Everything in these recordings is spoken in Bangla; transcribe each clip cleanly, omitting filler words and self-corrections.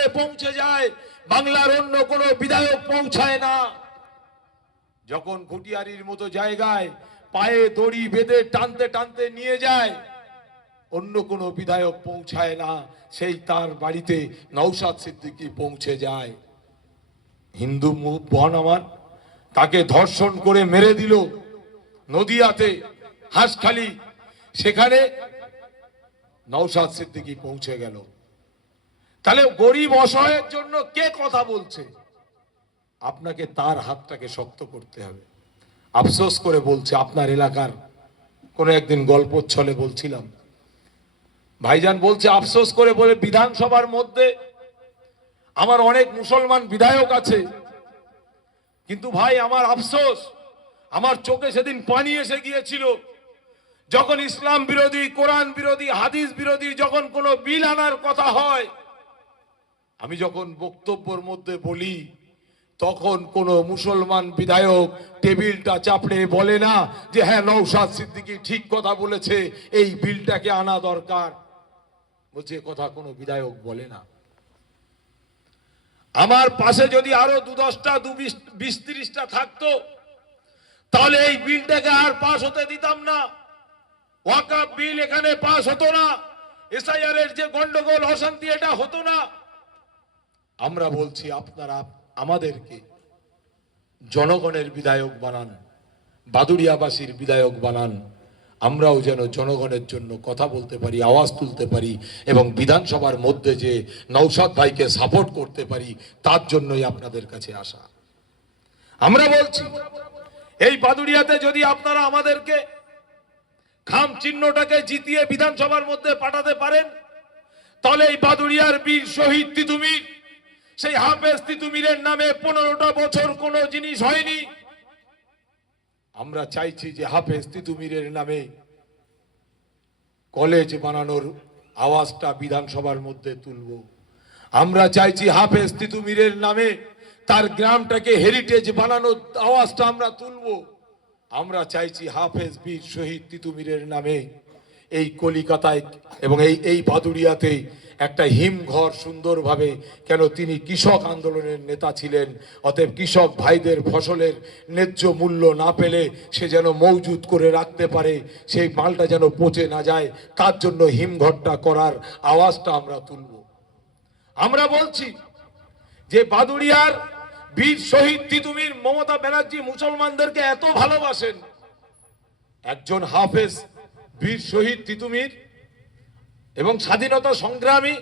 যেখানে পৌঁছে যায় বাংলার অন্য কোনো বিধায়ক পৌঁছায় না। যখন ঘুটিয়ারির মতো জায়গায় পায়ে দড়ি বেঁধে টানতে টানতে নিয়ে যায়, অন্য কোনো বিধায়ক পৌঁছায় না, সেই তার বাড়িতে নওশাদ সিদ্দিকী পৌঁছে যায়। হিন্দু বোন আমার, তাকে ধর্ষণ করে মেরে দিল নদিয়াতে হাঁসখালি, সেখানে নওশাদ সিদ্দিকী পৌঁছে গেল। তাহলে গরিব অসহায়ের জন্য কে কথা বলছে? আপনাকে তার হাতটাকে শক্ত করতে হবে। আফসোস করে বলছে, আপনার এলাকার কোন একদিন গল্প ছলে বলছিলাম, ভাইজান বলছে আফসোস করে বলে, বিধানসভার মধ্যে আমার অনেক মুসলমান বিধায়ক আছে, কিন্তু ভাই আমার আফসোস, আমার চোখে সেদিন পানি এসে গিয়েছিল যখন ইসলাম বিরোধী, কোরআন বিরোধী, হাদিস বিরোধী যখন কোনো বিল আনার কথা হয়, আমি যখন বক্তব্যের মধ্যে বলি, তখন কোন মুসলমান বিধায়ক টেবিলটা চাপড়ে বলে না যে হ্যাঁ নওশাদ সিদ্দিকী ঠিক কথা বলেছে, এই বিলটাকে আনা দরকার। বলছে কথা কোনো বিধায়ক বলে না। আমার পাশে যদি আরো 2-10টা 20-30টা থাকতো, তাহলে এই বিলটাকে আর পাস হতে দিতাম না। ওয়াকফ বিল এখানে পাস হতো না, এসআইআর এর যে গন্ডগোল অশান্তি এটা হতো না। আমরা বলছি আপনারা আমাদেরকে জনগণের বিধায়ক বানান, বাদুড়িয়াবাসীর বিধায়ক বানান, আমরাও যেন জনগণের জন্য কথা বলতে পারি, আওয়াজ তুলতে পারি এবং বিধানসভার মধ্যে যে নওশাদ ভাইকে সাপোর্ট করতে পারি, তার জন্যই আপনাদের কাছে আসা। আমরা বলছি এই বাদুড়িয়াতে যদি আপনারা আমাদেরকে খাম চিহ্নটাকে জিতিয়ে বিধানসভার মধ্যে পাঠাতে পারেন, তাহলে এই বাদুড়িয়ার বীর শহীদ তিতুমির, সেই হাফেজ তিতুমিরের নামে 15টা বছর কোনো জিনিস হয়নি। আমরা চাইছি যে হাফেজ তিতুমিরের নামে কলেজ বানানোর আওয়াজটা বিধানসভার মধ্যে তুলব। আমরা চাইছি হাফেজ তিতুমিরের নামে তার গ্রামটাকে হেরিটেজ বানানোর আওয়াজটা আমরা তুলব। আমরা চাইছি হাফেজ বীর শহীদ তিতুমিরের নামে এই কলিকাতায় এবং এই বাদুড়িয়াতে একটা হিমঘর সুন্দরভাবে, কেন তিনি কৃষক আন্দোলনের নেতা ছিলেন, অতএব কৃষক ভাইদের ফসলের ন্যায্য মূল্য না পেলে সে যেন মজুত করে রাখতে পারে, সেই মালটা যেন পচে না যায়, তার জন্য হিমঘরটা করার আওয়াজটা আমরা তুলব। আমরা বলছি যে বাদুড়িয়ার বীর শহীদ তিতুমির মমতা ব্যানার্জি মুসলমানদেরকে এত ভালোবাসেন, একজন হাফেজ বীর শহীদ তিতুমির এবং স্বাধীনতা সংগ্রামী,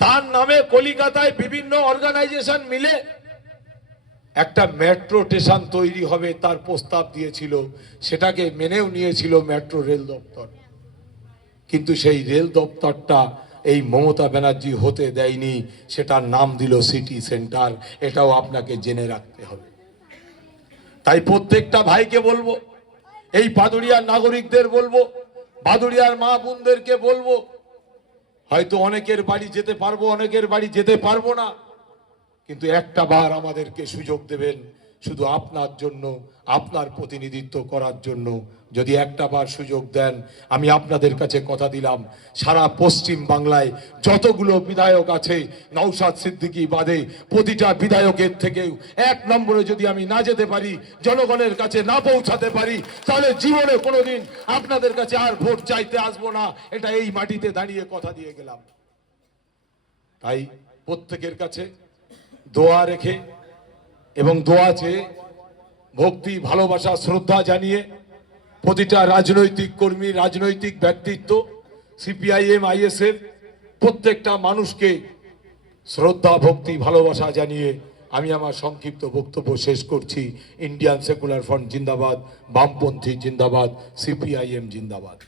তার নামে কলিকাতায় বিভিন্ন অর্গানাইজেশন মিলে একটা মেট্রো স্টেশন তৈরি হবে তার প্রস্তাব দিয়েছিল, সেটাকে মেনেও নিয়েছিল মেট্রো রেল দপ্তর। কিন্তু সেই রেল দপ্তরটা এই মমতা ব্যানার্জি হতে দেয়নি, সেটার নাম দিল সিটি সেন্টার। এটাও আপনাকে জেনে রাখতে হবে। তাই প্রত্যেকটা ভাইকে বলবো, এই বাদুড়িয়ার নাগরিকদের বলবো, বাদুড়িয়ার মা বোনদেরকে বলবো, হয়তো অনেকের বাড়ি যেতে পারবো, অনেকের বাড়ি যেতে পারবো না, কিন্তু একটা বার আমাদেরকে সুযোগ দেবেন শুধু আপনার জন্য, আপনার প্রতিনিধিত্ব করার জন্য। যদি একটা বার সুযোগ দেন, আমি আপনাদের কাছে কথা দিলাম, সারা পশ্চিম বাংলায় যতগুলো বিধায়ক আছে নওশাদ সিদ্দিকী বাদে, প্রতিটা বিধায়কের থেকেও 1 নম্বরে যদি আমি না যেতে পারি, জনগণের কাছে না পৌঁছাতে পারি, তাহলে জীবনে কোনোদিন আপনাদের কাছে আর ভোট চাইতে আসবো না। এটা এই মাটিতে দাঁড়িয়ে কথা দিয়ে গেলাম। তাই প্রত্যেকের কাছে দোয়া রেখে এবং দোয়া চেয়ে, ভক্তি, ভালোবাসা, শ্রদ্ধা জানিয়ে প্রতিটা রাজনৈতিক কর্মী, রাজনৈতিক ব্যক্তিত্ব, সিপিআইএম, আইএসএফ, প্রত্যেকটা মানুষকে শ্রদ্ধা, ভক্তি, ভালোবাসা জানিয়ে আমি আমার সংক্ষিপ্ত বক্তব্য শেষ করছি। ইন্ডিয়ান সেকুলার ফ্রন্ট জিন্দাবাদ, বামপন্থী জিন্দাবাদ, সিপিআইএম জিন্দাবাদ।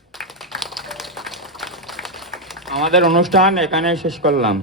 আমাদের অনুষ্ঠান এখানে শেষ করলাম।